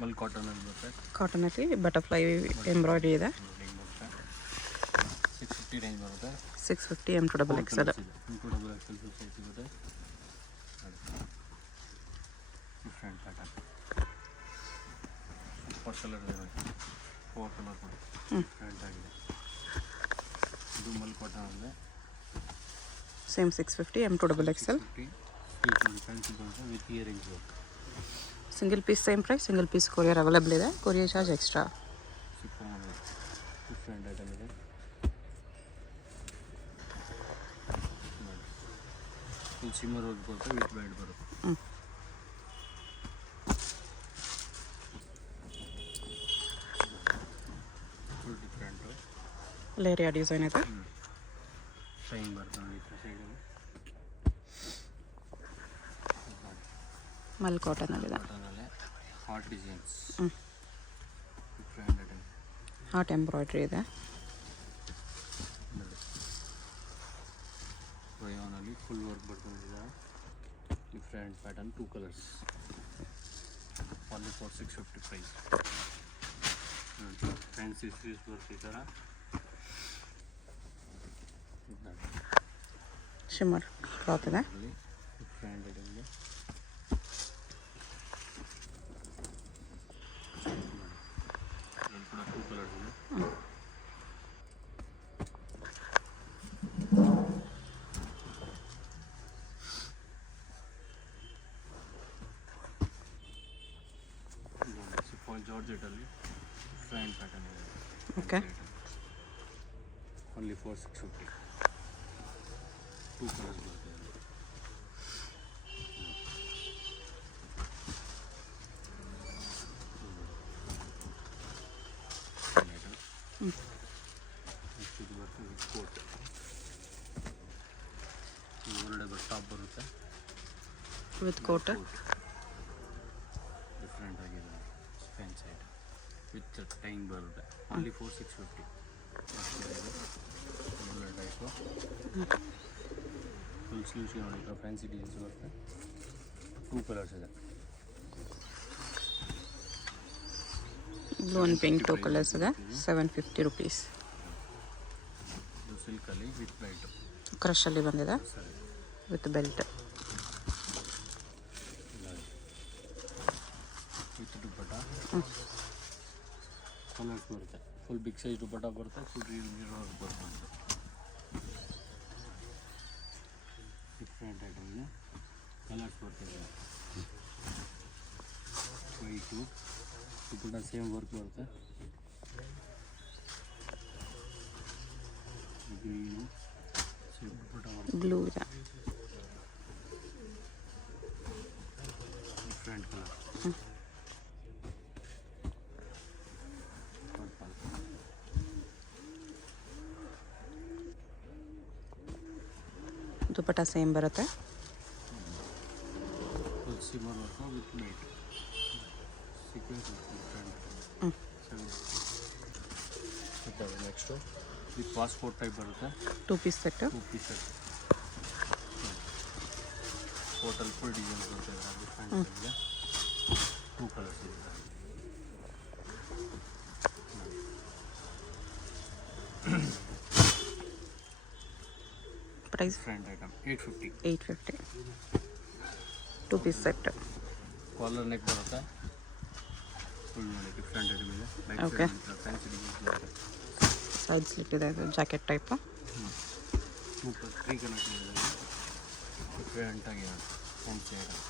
ಮಲ್ ಕಾಟನಲ್ಲಿ ಬರುತ್ತೆ. ಕಾಟನಲ್ಲಿ butterfly embroidery ಇದೆ. 650 range ಬರುತ್ತೆ. 650 M2XL. M2XL ಸೈಜ್ ಸಿಗುತ್ತೆ. ಡಿಫ್ರೆಂಟ್ ಪ್ಯಾಟರ್ನ್ ಸೂಪರ್ ಕಲರ್ ಇದೆ. 4 ಕಲರ್ ಡಿಫ್ರೆಂಟ್ ಆಗಿದೆ. ಇದು ಮಲ್ ಕಾಟನ್ ಅಂದರೆ ಸೇಮ್ 650 M2XL. ಫ್ಯಾನ್ಸಿ ಬರುತ್ತೆ with earrings. Single piece same price. Single piece courier available ಇದೆ. Courier charge extra. Different item ಇದೆ. ಫುಲ್ ಶಿಮ್ಮರ್ ವರ್ಕ್ ಬರುತ್ತೆ ವಿತ್ ಬೆಲ್ಟ್ ಬರುತ್ತೆ. ಫುಲ್ ಡಿಫ್ರೆಂಟು ಲೇರಿಯಾ ಡಿಸೈನ್ ಇದೆ. ಶೈನ್ ಬರುತ್ತೆ ನೋಡಿ ಸೈಡಲ್ಲಿ. ಮಲ್ ಕಾಟನಲ್ಲಿದೆ. ಕಾಟನಲ್ಲೇ heart designs. Different item. Heart embroidery ಇದೆ. ರಯಾನಲ್ಲಿ ಫುಲ್ ವರ್ಕ್ ಬರ್ತದೆ. Different pattern 2 colours. Only for 650 price. Fancy sleeves work ಈ ಥರ ಶಿಮ್ಮರ್ ಕ್ಲಾತ್ ಇದೆ. ಡಿಫ್ರೆಂಟ್ ಐಟಮ್ ಇದೆ. ಕೂಡ 2 ಕಲರ್ಸ್ ಇದೆ. ಸಿಫಾನ್ ಜಾರ್ಜೆಟಲ್ಲಿ ಡಿಫ್ರೆಂಟ್ ಪ್ಯಾಟರ್ನ್ ಇದೆ. ಓಕೆ. Only for 650. 2 ಕಲರ್ಸ್ ಬರ್ತದೆ. ಇದು ಬರ್ತದೆ ವಿತ್ ಕೋಟ್. ಹೊರಗಡೆ ಟಾಪ್ ಬರುತ್ತೆ ವಿತ್ ಕೋಟ್. ಡಿಫ್ರೆಂಟ್ ಆಗಿದೆ. ಸ್ಪೆನ್ ಸೈಡ್ ವಿತ್ ಟೈಮ್ ಬರುತ್ತೆ. Only for 650. ಒಳ್ಳೆ ಟೈಪು ಫುಲ್ ಸ್ಲೀವ್ಸ್ ನೋಡಿ ಫ್ಯಾನ್ಸಿ ಡಿಸೈನ್ಸ್ ಬರುತ್ತೆ. 2 ಕಲರ್ಸ್ ಇದೆ. ಬ್ಲೂ ಆ್ಯಂಡ್ ಪಿಂಕ್ 2 ಕಲರ್ಸ್ ಇದೆ. 750 ರುಪೀಸ್. ಇದು ಸಿಲ್ಕಲ್ಲಿ ವಿತ್ ಬೆಲ್ಟ್. ಕ್ರಶಲ್ಲಿ ಬಂದಿದೆ with belt. With dupatta colours ಬರುತ್ತೆ. ಫುಲ್ ಬಿಗ್ ಸೈಜ್ ದುಪ್ಪಟ್ಟ ಬರುತ್ತೆ. ಫುಲ್ ಮಿರರ್ ಬರುತ್ತೆ. ಡಿಫ್ರೆಂಟ್ ಐಟಮ್ ಇದೆ. ಕಲರ್ಸ್ ಬರ್ತದೆ. ವೈಟು ದುಪ್ಪಟ್ಟ ಸೇಮ್ ವರ್ಕ್ ಬರುತ್ತೆ. ಗ್ರೀನು ಸೇಮ್ ದುಪ್ಪಟ್ಟ ಬರುತ್ತೆ. ಬ್ಲೂ ಇದೆ. Different colour. Purple. Dupatta same ಬರುತ್ತೆ. Full shimmer work with light sequins different. Next with passport type ಬರುತ್ತೆ. 2 piece set. 2 piece set. Total full designs ಬರುತ್ತೆ. Different ಇದೆ. 2 colours ಇದೆ. Price different item 850. 850. 2 piece set. Collar neck ಬರುತ್ತೆ. Full ನೋಡಿ different item ಇದೆ. Okay. Fancy designs ಬರುತ್ತೆ. Side slit ಇದೆ. Jacket type. 3 colours ಇದೆ. ಡಿಫ್ರೆಂಟ್ ಆಗಿದೆ ಫ್ಯಾನ್ಸಿ ಐಟಮ್.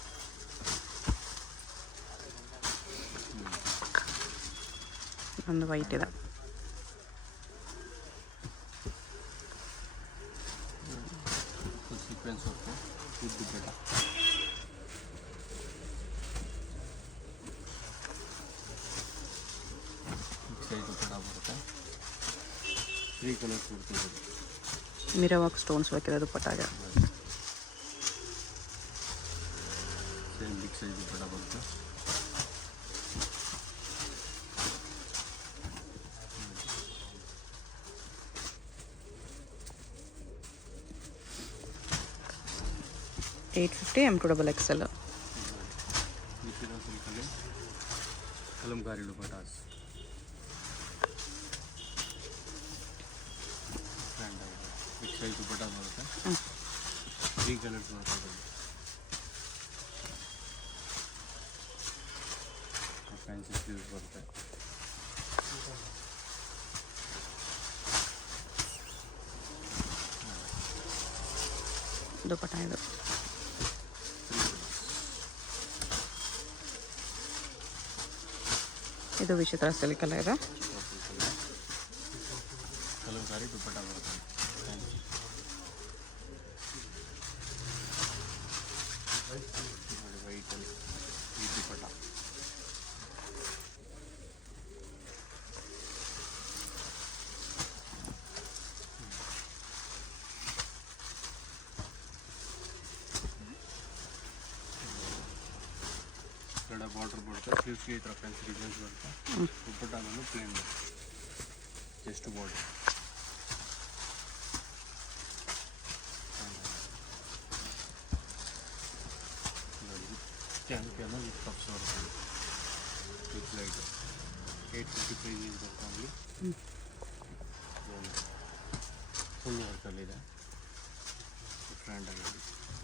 ಒಂದು ವೈಟ್ ಇದೆ. Full sequins work with dupatta. Size dupatta ಬರುತ್ತೆ. 3 ಕಲರ್ಸ್ ಬರ್ತದೆ. ಮಿರರ್ ವರ್ಕ್ ಸ್ಟೋನ್ಸ್ ಬೇಕಿದೆ ದುಪ್ಪಟ್ಟಾಗೆ. ಸೇಮ್ ಬಿಗ್ ಸೈಜ್ ದುಪ್ಪಟ್ಟ ಬರುತ್ತೆ. $850 M2XL. Kalamkari dupattas big size dupatta ಬರುತ್ತೆ. 3 ಕಲರ್ಸ್ ಬರ್ತದೆ. ಫ್ಯಾನ್ಸಿ ಸ್ಲೀವ್ಸ್ ಬರುತ್ತೆ. ದುಪಟ್ಟ ಇದು ಇದು ವಿಚಿತ್ರ ಸಿಲ್ಕ್ ಅಲ್ಲ ಇದೆ. ಕಲಂಕಾರಿ ದುಪಟ್ಟ ಬರುತ್ತೆ. ವೈಟಲ್ಲಿ ಈ ದುಪಟ್ಟ ಕಡೆ ಬಾರ್ಡ್ರ್ ಬರುತ್ತೆ. ಸ್ಲೀವ್ಸ್ಗೆ ಈ ಥರ ಫ್ಯಾನ್ಸಿ ಡಿಸೈನ್ಸ್ ಬರುತ್ತೆ. ದುಪಟ್ಟ ಬಂದು ಪ್ಲೇನ್ ಬರುತ್ತೆ. Just border can with cups ಬರುತ್ತೆ. ವಿತ್ ಲೈಟ್ 850 ಪ್ರೈಸ್ ಬರುತ್ತೆ. ಅಲ್ಲಿ ಫುಲ್ ವರ್ಕಲ್ಲಿದೆ. ಡಿಫ್ರೆಂಟ್ ಆಗಿದೆ.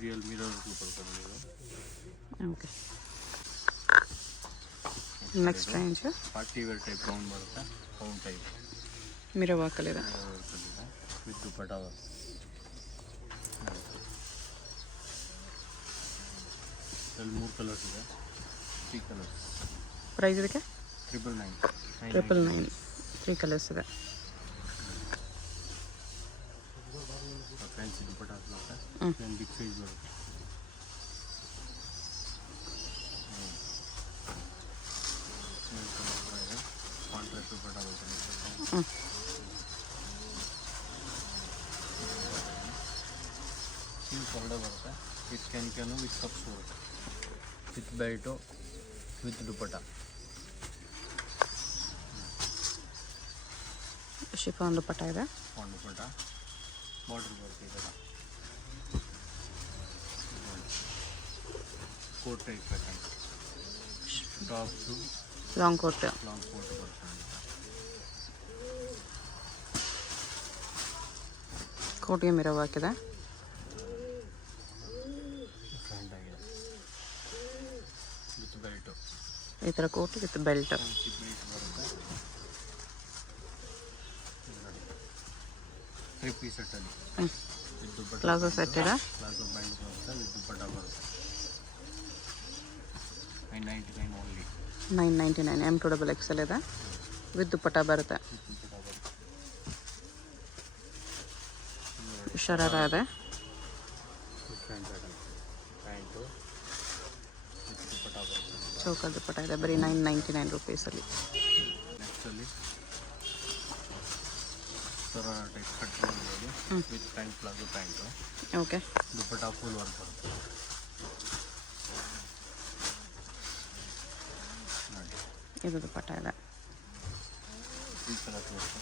ರಿಯಲ್ ಮಿರರ್ ಬರ್ತದೆ ಇದು. Okay next range party wear type gown ಬರುತ್ತೆ. ಗೌನ್ ಟೈಪ್ ಮಿರರ್ ವರ್ಕಲ್ಲಿದೆ. ವಿತ್ ದುಪಟ್ಟ ಇಲ್ಲಿ 3 ಕಲರ್ಸ್ ಇದೆ. 3 ಕಲರ್ಸ್. ಪ್ರೈಸ್ ಇದಕ್ಕೆ 999. 3 ಕಲರ್ಸ್ ಇದೆ. ಫ್ಯಾನ್ಸಿ ದುಪಟ್ಟ ಬರುತ್ತೆ. ಬಿಗ್ ಸೈಜ್ ಬರುತ್ತೆ. ಕಾಂಟ್ರಾಸ್ಟ್ ದುಪಟ್ಟ ಬರುತ್ತೆ. ಹೊರಡೆ ಬರುತ್ತೆ. ವಿತ್ ಕ್ಯಾನು ವಿತ್ ಕಪ್ಸ್ ಬರುತ್ತೆ. With belt with dupatta. Chiffon dupatta ಇದೆ. ದುಪಟ್ಟ ಬಾರ್ಡರ್ ಬರುತ್ತೆ. ಈ ಥರ coat type pattern. Tops long coat ಬರುತ್ತೆ. ಕೋಟ್ಗೆ ಮಿರರ್ ಹಾಕಿದೆ. ಡಿಫ್ರೆಂಟ್ ಆಗಿದೆ. ವಿತ್ ಬೆಲ್ಟು ಈ ಥರ coat with belt. Fancy belt ಬರುತ್ತೆ. 3 ಪೀಸ್ ಸೆಟ್ಟಲ್ಲಿ ವಿತ್ ದುಪಟ್ಟ. ಪ್ಲಾಜೋ ಸೆಟ್ ಇದೆ. ಪ್ಲಾಜೋ ಬ್ಯಾಂಡ್ ಬರುತ್ತೆ. ವಿತ್ ದುಪಟ್ಟ ಬರುತ್ತೆ. 999 ಓನ್ಲಿ. 999 M2 XL ಇದೆ. ವಿತ್ ದುಪಟ್ಟ ಬರುತ್ತೆ. ಶರಾರ ಇದೆ. ಡಿಫ್ರೆಂಟ್ ಪ್ಯಾಂಟು ವಿತ್ ದುಪಟ್ಟ ಬರುತ್ತೆ. ಚೌಕಲ್ ದುಪಟ್ಟ ಇದೆ. ಬರೀ 999 ರುಪೀಸಲ್ಲಿ. ನೆಕ್ಸ್ಟಲ್ಲಿ ಥರ ಟೈಪ್ ಕಟ್ ಮಾಡ್ಬೋದು. With pant palazzo pant. Okay dupatta full work ಬರುತ್ತೆ. ನೋಡಿ ಇದು ದುಪಟ್ಟ ಇದೆ. ಈ ಕಲರ್ ಬರುತ್ತೆ.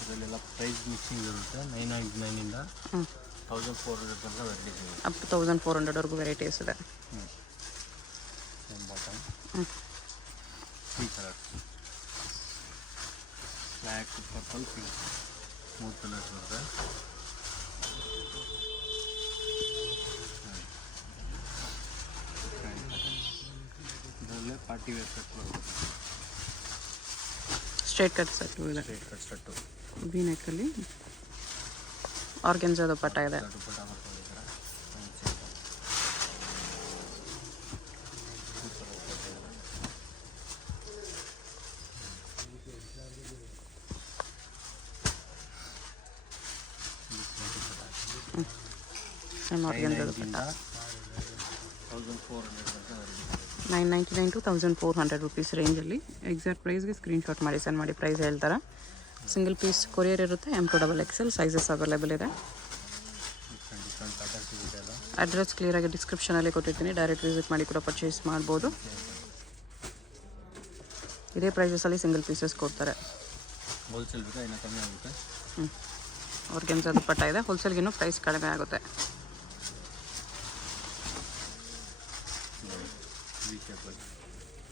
ಇದರಲ್ಲೆಲ್ಲ ಪ್ರೈಸ್ ಮಿಕ್ಸಿಂಗ್ ಇರುತ್ತೆ. 999ಇಂದ 1400 ತನಕ ವೆರೈಟೀಸ್ ಇದೆ. ಅಪ್ ಟು 1400ವರೆಗೂ ವೆರೈಟೀಸ್ ಇದೆ. Same bottom. 3 colours. Black, purple, pink 3 colours ಬರುತ್ತೆ. ಇದರಲ್ಲೇ ಪಾರ್ಟಿ ವೇರ್ ಸೆಟ್ ಬರುತ್ತೆ. ಸ್ಟ್ರೇಟ್ ಕಟ್ ಸೆಟ್ ಇದೆ. Straight cut set. ವಿ ನೆಕ್ಕಲ್ಲಿ ಆರ್ಗೆನ್ಜಾ ದುಪಟ್ಟ ಇದೆ. ದುಪಟ್ಟ ಬರ್ಕೊಂಡಿದ್ದಾರೆ. Same organza dupatta. 999 to 1400 rupees ರೇಂಜಲ್ಲಿ. ಎಕ್ಸಾಕ್ಟ್ ಪ್ರೈಸ್ಗೆ ಸ್ಕ್ರೀನ್ಶಾಟ್ ಮಾಡಿ ಸೆಂಡ್ ಮಾಡಿ ಪ್ರೈಸ್ ಹೇಳ್ತಾರೆ. ಸಿಂಗಲ್ ಪೀಸ್ ಕೊರಿಯರ್ ಇರುತ್ತೆ. M2 XL ಸೈಜಸ್ ಅವೈಲೇಬಲ್ ಇದೆ. ಅಡ್ರೆಸ್ ಕ್ಲಿಯರಾಗಿ ಡಿಸ್ಕ್ರಿಪ್ಷನಲ್ಲಿ ಕೊಟ್ಟಿರ್ತೀನಿ. ಡೈರೆಕ್ಟ್ ವಿಸಿಟ್ ಮಾಡಿ ಕೂಡ ಪರ್ಚೇಸ್ ಮಾಡ್ಬೋದು. ಇದೇ ಪ್ರೈಸಸಲ್ಲಿ ಸಿಂಗಲ್ ಪೀಸಸ್ ಕೊಡ್ತಾರೆ. ಹೋಲ್ಸೇಲ್ ಬೇಕಾ ಇನ್ನೂ ಕಮ್ಮಿ ಆಗುತ್ತೆ. ಆರ್ಗೆನ್ಜಾ ದುಪಟ್ಟ ಇದೆ. ಹೋಲ್ಸೇಲ್ಗಿನ್ನೂ ಪ್ರೈಸ್ ಕಡಿಮೆ ಆಗುತ್ತೆ.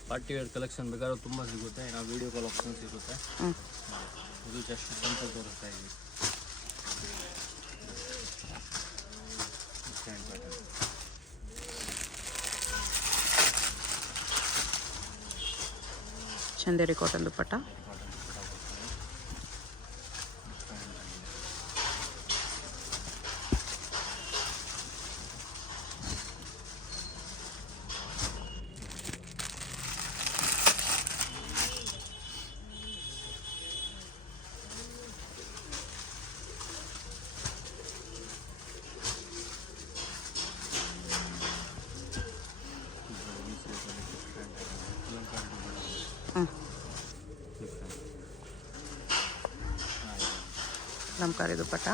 ಪಾರ್ಟಿ ವೇರ್ ಕಲೆಕ್ಷನ್ ಬೇಕಾದ್ರೆ ತುಂಬ ಸಿಗುತ್ತೆ, ನಾವು ವೀಡಿಯೋ ಕಾಲ್ ಆಪ್ಷನ್ ಸಿಗುತ್ತೆ. ಹ್ಞೂ ಇದು ಜಸ್ಟ್ ಸಂಪಲ್ ತೋರಿಸ್ತಾ ಇದ್ದೀವಿ. ಚಂದೇರಿ ಕಾಟನ್ ದುಪ್ಪಟ್ಟ. ಲಂಕಾರಿ ದುಪ್ಪಟ್ಟ.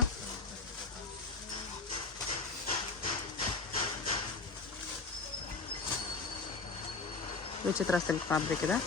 ವಿಚಿತ್ರ ಸಿಲ್ಕ್ ಫ್ಯಾಬ್ರಿಕ್ ಇದೆ.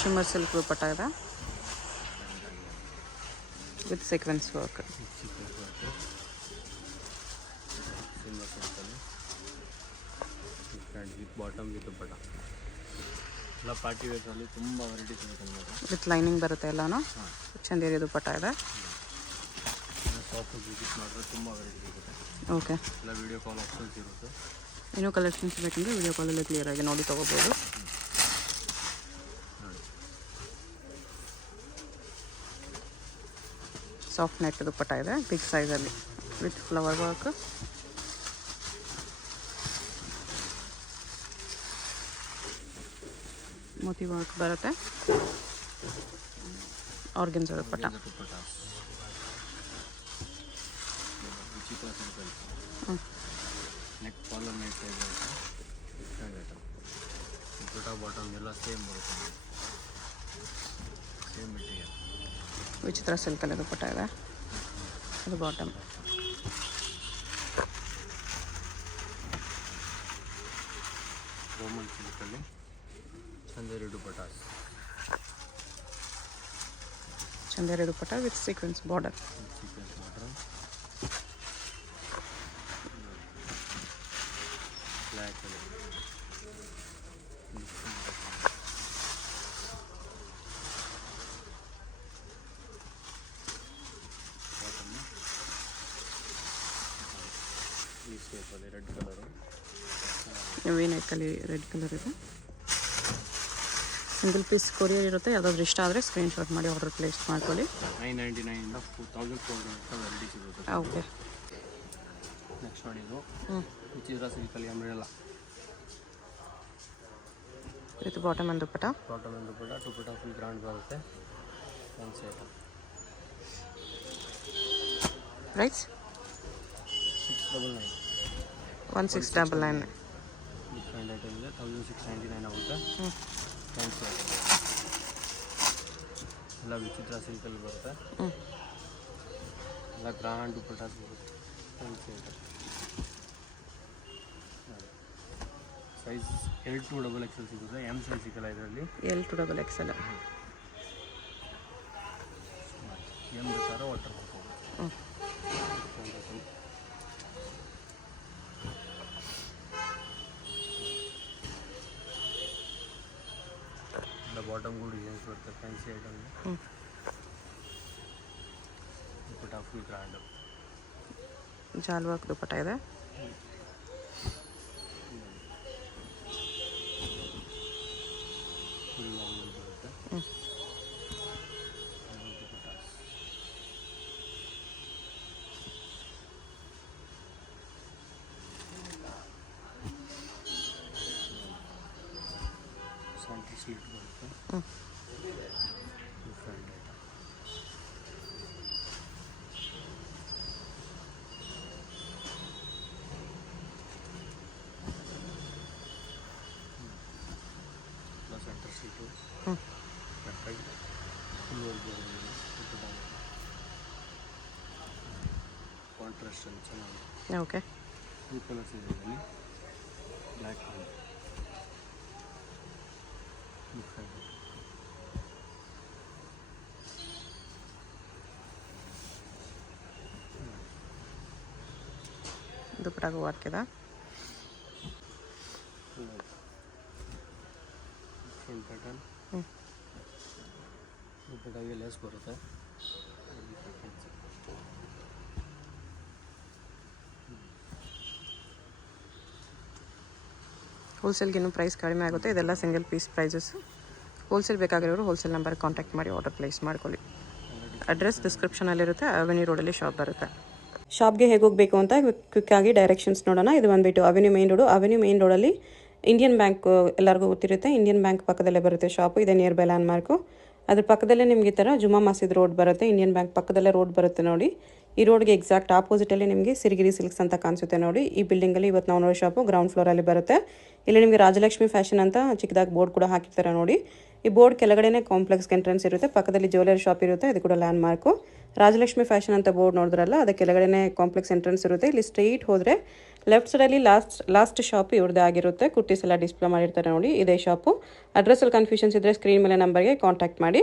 ಶಿಮ್ಮರ್ ಸಿಲ್ಕ್ ದುಪ್ಪಟ್ಟ ಇದೆ with sequins work. With bottom with dupatta ಎಲ್ಲ ಪಾರ್ಟಿ ವೇರ್ಸಲ್ಲಿ ತುಂಬ ವೆರೈಟೀಸ್ ಇರುತ್ತೆ. ವಿತ್ ಲೈನಿಂಗ್ ಬರುತ್ತೆ ಎಲ್ಲನೂ. ಚಂದೇರಿ ದುಪ್ಪಟ್ಟ ಇದೆ. ಶಾಪ್ ವಿಸಿಟ್ ಮಾಡಿದ್ರೆ ತುಂಬ ವೆರೈಟಿ ಸಿಗುತ್ತೆ. ಓಕೆ, ಎಲ್ಲ ವೀಡಿಯೋ ಕಾಲ್ ಆಪ್ಷನ್ಸ್ ಇರುತ್ತೆ. ಇನ್ನೂ ಕಲೆಕ್ಷನ್ಸ್ ಬೇಕಂದರೆ ವೀಡಿಯೋ ಕಾಲಲ್ಲಿ ಕ್ಲಿಯರಾಗಿ ನೋಡಿ ತೊಗೋಬೋದು. ಸಾಫ್ಟ್ ನೆಟ್ ದುಪ್ಪಟ್ಟ ಇದೆ ಬಿಗ್ ಸೈಜಲ್ಲಿ ವಿತ್ ಫ್ಲವರ್ ವರ್ಕ್. ಮೋತಿ ವರ್ಕ್ ಬರುತ್ತೆ. Organza dupatta. Neck collar neck dupatta bottom ಎಲ್ಲ ಸೇಮ್ ಬರುತ್ತೆ. Same material. ವಿಚಿತ್ರ ಸಿಲ್ಕಲ್ಲಿ ದುಪ್ಪಟ್ಟ ಇದೆ. ಅದು ಬಾಟಮ್. ರೋಮನ್ ಸಿಲ್ಕಲ್ಲಿ Chanderi dupatta. Chanderi dupatta with sequins border. Sequins border. Black ಈ ಶೇಪಲ್ಲಿ ರೆಡ್ ಕಲರು. ಈ ನೆಕ್ಕಲ್ಲಿ ರೆಡ್ ಕಲರ್ ಇದೆ. ಸಿಂಗಲ್ ಪೀಸ್ ಕೊರಿಯರ್ ಇರುತ್ತೆ. ಯಾವುದಾದ್ರೂ ಇಷ್ಟ ಆದರೆ ಸ್ಕ್ರೀನ್ಶಾಟ್ ಮಾಡಿ ಆರ್ಡರ್ ಪ್ಲೇಸ್ ಮಾಡ್ಕೊಳ್ಳಿ. 999 1400 ವೆರೈಟಿ ಸಿಗುತ್ತೆ. ಓಕೆ, ನೆಕ್ಸ್ಟ್ ನೋಡಿದ್ದು ವಿಚಿತ್ರ ಸಿಲ್ಕಲ್ಲಿ umbrella with bottom and dupatta. Bottom and dupatta full grand ಬರುತ್ತೆ. Fancy item. Price 699. 1699. Different item ಇದೆ. 1699 ಆಗುತ್ತೆ. ಫ್ಯಾನ್ಸಿ ಐಟಮ್ ಎಲ್ಲ ವಿಚಿತ್ರ ಸಿಲ್ಕಲ್ಲಿ ಬರುತ್ತೆ. ಎಲ್ಲ ಗ್ರ್ಯಾಂಡ್ ದುಪ್ಪಟ್ಟ ಬರುತ್ತೆ. Fancy item. Size L to XXL ಸಿಗುತ್ತೆ. M ಸೈಜ್ ಸಿಗಲ್ಲ ಇದರಲ್ಲಿ. L to XXL. M ಬೇಕಾದ್ರೆ ವಾಟರ್ ಹಾಕೋಬೋದು. ಎಲ್ಲ ಬಾಟಮ್ ಕೂಡ ಡಿಸೈನ್ಸ್ ಬರುತ್ತೆ. Fancy item. Dupatta full grand. ಜಾಲ್ ವರ್ಕ್ ದುಪ್ಪಟ್ಟ ಇದೆ. ಫುಲ್ ಲಾಂಗ್ ಬರುತ್ತೆ. ಸೆಂಟರ್ ಸ್ಲಿಟ್ ಬರುತ್ತೆ. Different item. ಕಾಂಟ್ರಾಸ್ಟಲ್ಲಿ ಚೆನ್ನಾಗಿದೆ. ಓಕೆ. ಟೂ ಕಲರ್ಸ್ ಇದೆ ಇದರಲ್ಲಿ, ಬ್ಲ್ಯಾಕ್ ಆ್ಯಂಡ್ ಮಿಕ್ಸ್ ಆಗಿದೆ. ದುಪ್ಪಟ್ಟಾಗೂ ವರ್ಕ್ ಇದೆ. ಫ್ರಂಟ್ ಪ್ಯಾಟರ್ನ್, ದುಪ್ಪಟ್ಟಾಗೆ ಲೇಸ್ ಬರುತ್ತೆ. ಹೋಲ್ಸೇಲ್ಗೆ ಇನ್ನೂ ಪ್ರೈಸ್ ಕಡಿಮೆ ಆಗುತ್ತೆ. ಇದೆಲ್ಲ ಸಿಂಗಲ್ ಪೀಸ್ ಪ್ರೈಸಸ್ಸು. ಹೋಲ್ಸೇಲ್ ಬೇಕಾಗಿರೋರು ಹೋಲ್ಸೇಲ್ ನಂಬರ್ ಕಾಂಟ್ಯಾಕ್ಟ್ ಮಾಡಿ ಆರ್ಡರ್ ಪ್ಲೇಸ್ ಮಾಡ್ಕೊಳ್ಳಿ. ಅಡ್ರೆಸ್ ಡಿಸ್ಕ್ರಿಪ್ಷನಲ್ಲಿರುತ್ತೆ. ಅವೆನ್ಯೂ ರೋಡಲ್ಲಿ ಶಾಪ್ ಬರುತ್ತೆ. ಶಾಪ್ಗೆ ಹೇಗೆ ಹೋಗಬೇಕು ಅಂತ ಕ್ವಿಕ್ಕಾಗಿ ಡೈರೆಕ್ಷನ್ಸ್ ನೋಡೋಣ. ಇದು ಬಂದುಬಿಟ್ಟು avenue main road. Avenue main ರೋಡಲ್ಲಿ ಇಂಡಿಯನ್ ಬ್ಯಾಂಕ್ ಎಲ್ಲರಿಗೂ ಗೊತ್ತಿರುತ್ತೆ. ಇಂಡಿಯನ್ ಬ್ಯಾಂಕ್ ಪಕ್ಕದಲ್ಲೇ ಬರುತ್ತೆ ಶಾಪು. ಇದೆ ನಿಯರ್ ಬೈ ಲ್ಯಾಂಡ್ ಮಾರ್ಕು. ಅದ್ರ ಪಕ್ಕದಲ್ಲೇ ನಿಮಗೆ ಈ ಥರ ಜುಮಾ ಮಸೀದ್ ರೋಡ್ ಬರುತ್ತೆ. ಇಂಡಿಯನ್ ಬ್ಯಾಂಕ್ ಪಕ್ಕದಲ್ಲೇ ರೋಡ್ ಬರುತ್ತೆ ನೋಡಿ. ಈ ರೋಡ್ಗೆ ಎಕ್ಸಾಕ್ಟ್ ಆಪೋಸಿಟಲ್ಲಿ ನಿಮಗೆ ಸಿರಿಗಿರಿ ಸಿಲ್ಕ್ಸ್ ಅಂತ ಕಾಣಿಸುತ್ತೆ ನೋಡಿ. ಈ ಬಿಲ್ಡಿಂಗಲ್ಲಿ ಇವತ್ತು ನಾವು ನೋಡೋ ಶಾಪು ಗ್ರೌಂಡ್ ಫ್ಲೋರಲ್ಲಿ ಬರುತ್ತೆ. ಇಲ್ಲಿ ನಿಮಗೆ ರಾಜಲಕ್ಷ್ಮಿ ಫ್ಯಾಷನ್ ಅಂತ ಚಿಕ್ಕದಾಗಿ ಬೋರ್ಡ್ ಕೂಡ ಹಾಕಿರ್ತಾರೆ ನೋಡಿ. ಈ ಬೋರ್ಡ್ ಕೆಳಗಡೆನೇ ಕಾಂಪ್ಲೆಕ್ಸ್ಗೆ ಎಂಟ್ರೆನ್ಸ್ ಇರುತ್ತೆ. ಪಕ್ಕದಲ್ಲಿ ಜ್ಯುವೆಲರಿ ಶಾಪ್ ಇರುತ್ತೆ. ಇದು ಕೂಡ ಲ್ಯಾಂಡ್ ಮಾರ್ಕು. ರಾಜಲಕ್ಷ್ಮಿ ಫ್ಯಾಷನ್ ಅಂತ ಬೋರ್ಡ್ ನೋಡಿದ್ರಲ್ಲ, ಅದಕ್ಕೆ ಕೆಳಗಡೆನೇ ಕಾಂಪ್ಲೆಕ್ಸ್ ಎಂಟ್ರೆನ್ಸ್ ಇರುತ್ತೆ. ಇಲ್ಲಿ ಸ್ಟ್ರೈಟ್ ಹೋದರೆ ಲೆಫ್ಟ್ ಸೈಡಲ್ಲಿ ಲಾಸ್ಟ್ ಶಾಪ್ ಇವ್ರದ್ದೇ ಆಗಿರುತ್ತೆ. ಕುರ್ತೀಸ್ ಎಲ್ಲ ಡಿಸ್ಪ್ಲೇ ಮಾಡಿರ್ತಾರೆ ನೋಡಿ. ಇದೇ ಶಾಪು. ಅಡ್ರೆಸ್ಸಲ್ಲಿ ಕನ್ಫ್ಯೂಷನ್ಸ್ ಇದ್ದರೆ ಸ್ಕ್ರೀನ್ ಮೇಲೆ ನಂಬರ್ಗೆ ಕಾಂಟ್ಯಾಕ್ಟ್ ಮಾಡಿ.